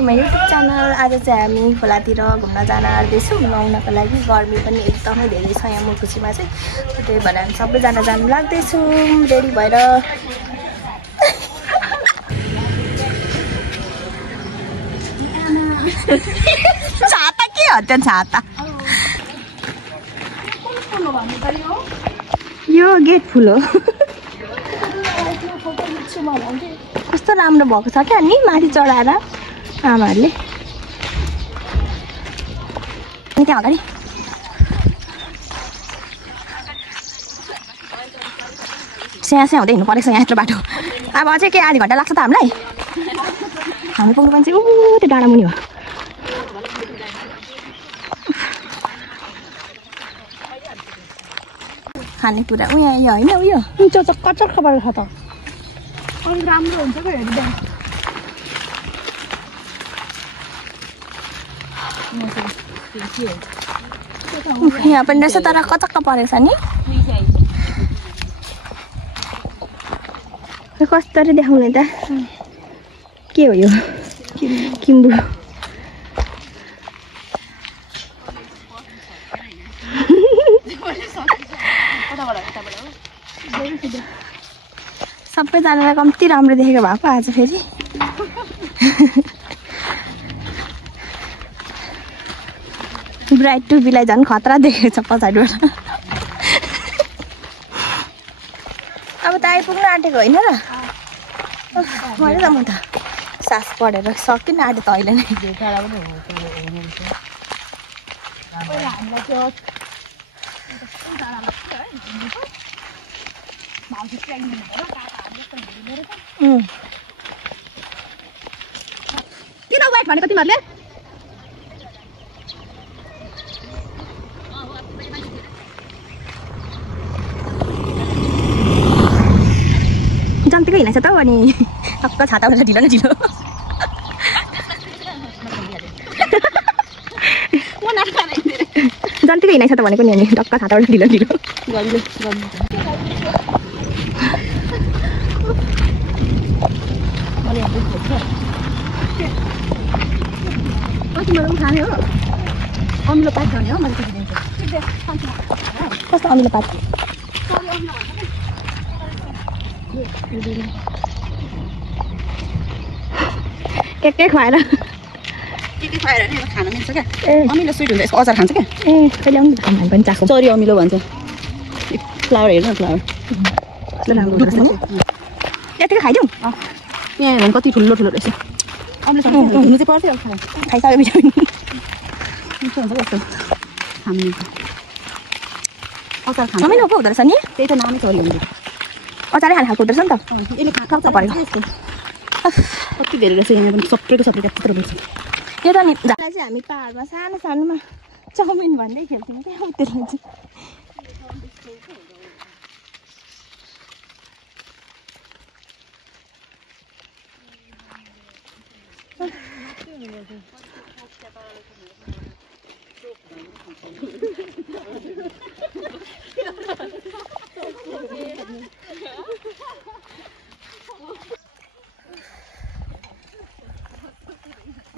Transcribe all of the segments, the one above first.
to my YouTube channel. आज चाहिँ हामी खोलातिर घुम्न जान आउँदैछौँ नुहाउनको लागि गर्मी पनि एकदमै धेरै छ यहाँ मुकुसीमा चाहिँ त्यही भएर हामी सबैजना जानु लाग्दैछौँ रेडी भएर छाता के हो त्यो छाता यो गेट फुल हो कस्तो राम्रो भएको छ क्या नि माथि चढाएर आमाहरूले त्यहाँ अगाडि स्याहाँ स्याहाँ हुँदै हिँड्नु परेको छ यहाँ यत्रो बाटो अब अझै के आधी घन्टा लाग्छ त हामीलाई हामी पुग्नु पनि चाहिँ त्यो डाँडा मुनि हो खानेकुरा यहाँ यो होइन उयो चचक्क चक्क परेको छ त अलिक राम्रो हुन्छ क्या हेर्दा यहाँ पनि रहेछ तर कचक्क परेछ नि कसरी देखाउने त के हो यो किम्बु सबैजनालाई कम्ती राम्रो देखेको भएको आज फेरि ब्राइट टु बीलाई झन् खतरा देखेको छ पछाडिबाट अब त आइपुग्नु आँटेको होइन र मैले त म त सास पढेर सकिन आँटे त अहिले नै किन वाइट भनेको तिमीहरूले जन्तीको हिँडेछ त अनि टक्क छाता उठेर ढिलो न ढिलो जन्तीको हिँडेछ त भनेको नि अनि टक्क छाता उठेर ढिलो ढिलो खाने हो अमिलो पात गर्ने हो मैले कस्तो अमिलो पात के खुवाएर नि खान मिल्छ क्या अमिलो स्विट हुन्छ यसको अचार खान्छ क्या कहिले आउनु खानु पनि चाख्छु चरी अमिलो भन्छ फ्लावर हेर्नु फ्लावर यतिकै खाइदिउँ यहाँ हेर्नु कति ठुलो ठुलो रहेछ अमिलो हुनु चाहिँ पर्थ्यो खाइसक्यो मिठो मिठो हुन्छ कस्तो खानु अचार खानु समय पो हुँदो रहेछ नि त्यही त नामै चरी हुन्छ अचारै खाने खालको हुँदो रहेछ नि त यसले खान्छ परेको कति धेरै रहेछ यहाँ पनि सप्रेको त्यत्रो रहेछ यो त नि चाहिँ हामी पाहाडमा सानो सानोमा चाउमिन भन्दै खेल्थ्यौँ क्या त्यसले चाहिँ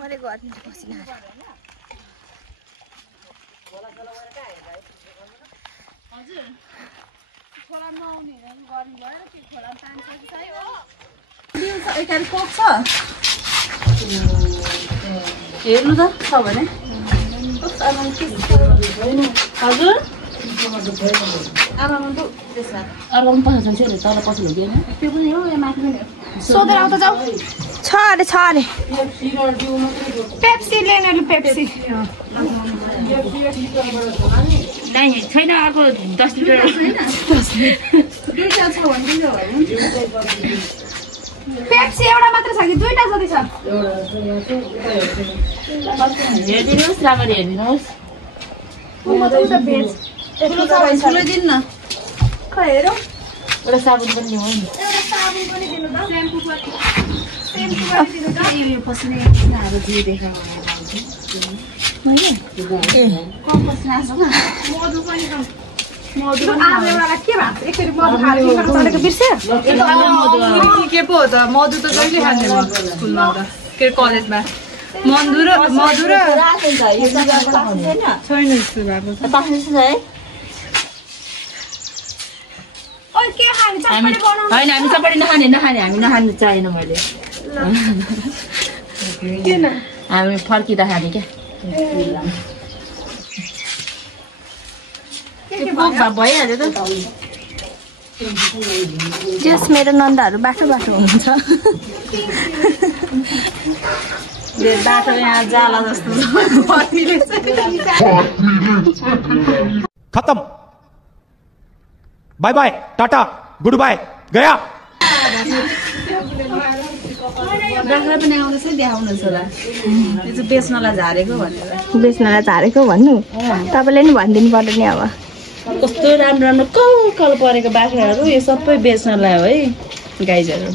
मरेको आदमी पसिना हजुर खोला नआउने गर्नु भयो कि खोला पानी चाहियो हो दिउँसो एकैताल कोक छ हेर्नु त छ भने हजुर आमामा त त्यसमा अर्को पनि पसल छ नि तल पसल हो कि हैन त्यो पनि हो यहाँ माथि पनि सोधेर आउँदा जाऊ छ अरे पेप्सी लेनेले पेप्सी नाइ छैन अर्को 10 लिटर छैन दुईटा छ भन्दिनु पेप्सी एउटा मात्र छ कि दुईटा जति छ हेर्दिनुस् राम्ररी हेर्दिनुस् म त उता भेज ठुलो दिन न खै हेरौ एउटा साबुन पनि दिनु नि एउटा साबुन पनि दिनु त स्याम्पु पनि दिनु त यो पसिने नाहरु दिए देखा मैले कम पसिना छ न मधु पनि त मधु आमेवाला के भन्छ एकचोटी मधु खाएर चलेको बिर्स्यो के पो हो त मधु त जहिले खाने म स्कुलमा त के कलेजमा मधुरो मधुरो होइन हामी सबै नखाने हामी नखानु चाहिएन मैले हामी फर्किँदा खाने क्या भइहाल्यो त जस मेरो नन्दाहरू बाटो बाटो हुनुहुन्छ बाटो यहाँ जाला जस्तो खत्म bye bye tata goodbye गया बाख्रा पनि आउँदैछ देखाउनुहोस् होला यो चाहिँ बेच्नलाई झारेको भनेर बेच्नलाई झारेको भन्नु तपाईँले नि भनिदिनु पर्यो नि अब कस्तो राम्रो राम्रो कल परेको बाख्राहरू यो सबै बेच्नलाई हो है गाईहरू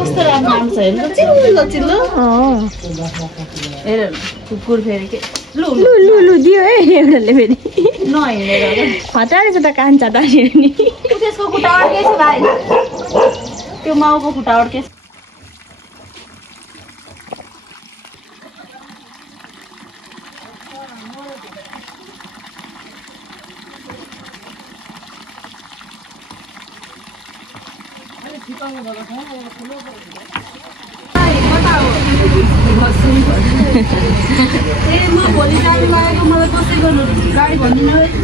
कस्तो राम्रो राम्रो छ हेर्नु चिल्लो चिल्लो हेर कुकुर फेरि के लु दियो है एउटाले फेरि नहिँडेर हटारेको त कान्छ त नि त्यसको खुट्टा अड्केछ भाइ त्यो माउको खुट्टा अड्केछ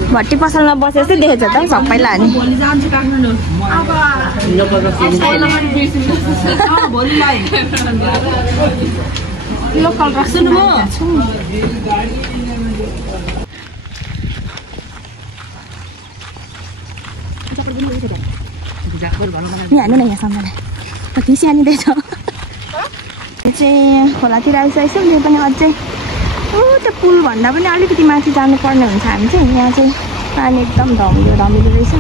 भट्टी पसलमा बसेर चाहिँ देखेछ त सबैलाई नि लोकल राख्छु म हाल्नु न यहाँसम्म कति सानिँदैछ यो चाहिँ खोलातिर आइसकेको यो पनि अझै त्यो पुल भन्दा पनि अलिकति माथि जानुपर्ने हुन्छ हामी चाहिँ यहाँ चाहिँ पानी एकदम धमिलो रहेछ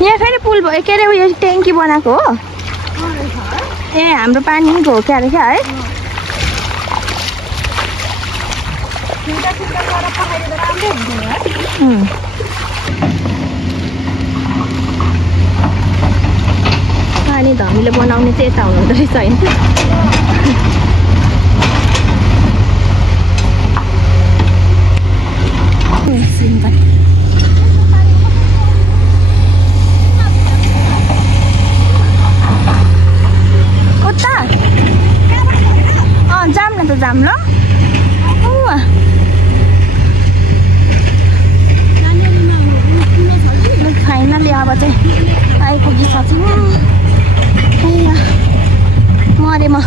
यहाँ फेरि पुल भयो के अरे उयो ट्याङ्की बनाएको हो ए हाम्रो पानीको हो क्या क्या है पानी धमिलो बनाउने चाहिँ यता हुनुहुँदो रहेछ होइन जाम न त जाम ल फाइनली अब चाहिँ आइपुगिसक्छु मरे म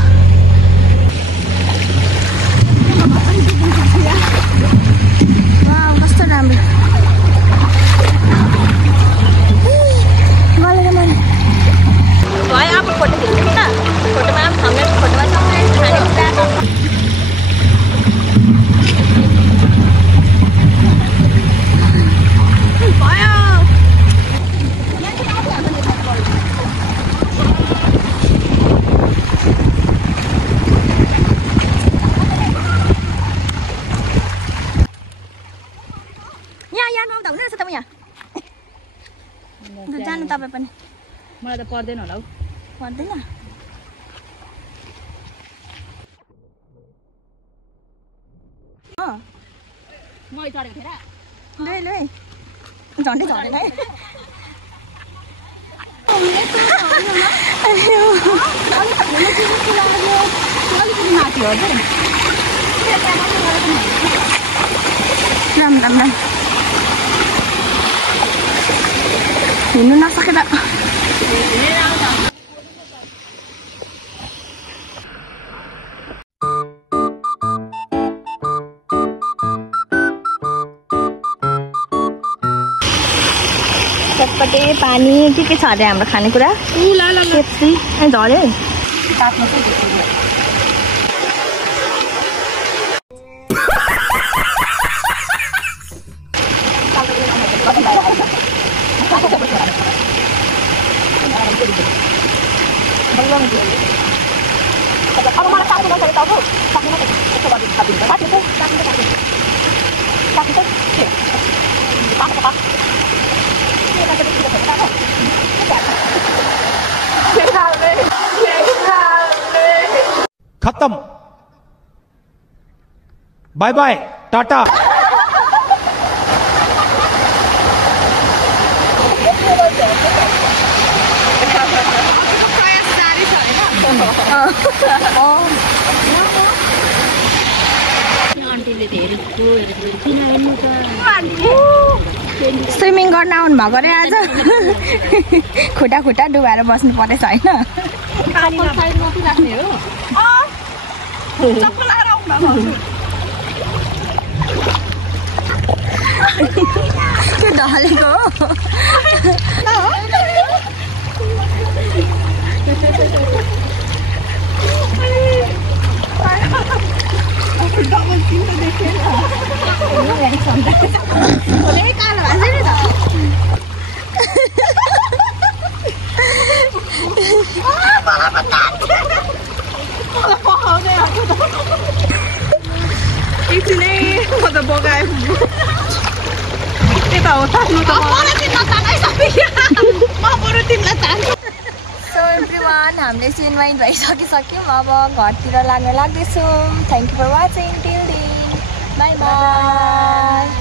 कस्तो राम्रो गलेर मैले भयो अब फोटो खिच्नु त फोटोमा पनि फोटोमा सबै खाने जानु तपाईँ पनि मलाई त पर्दैन होला हौ पर्दैन म चढेको थिएँ ल झन्डै झन्डै है राम राम राम हिँड्नु नसकेर चटपटे पानी के छ अरे हाम्रो खानेकुरा पेप्सी झऱ्यो है अब मलाई खत्म बाय बाय टाटा स्विमिङ गर्न आउनु भएको रे आज खुट्टा खुट्टा डुबाएर बस्नु परेछ होइन के ढलेको एकछिनै म त बगाएँ यता हो तान्नु त सो एभ्रीवान हामीले सिनवाइन भइसकिसक्यौँ अब घरतिर लाग्न लाग्दैछौँ thank you for watching till then bye by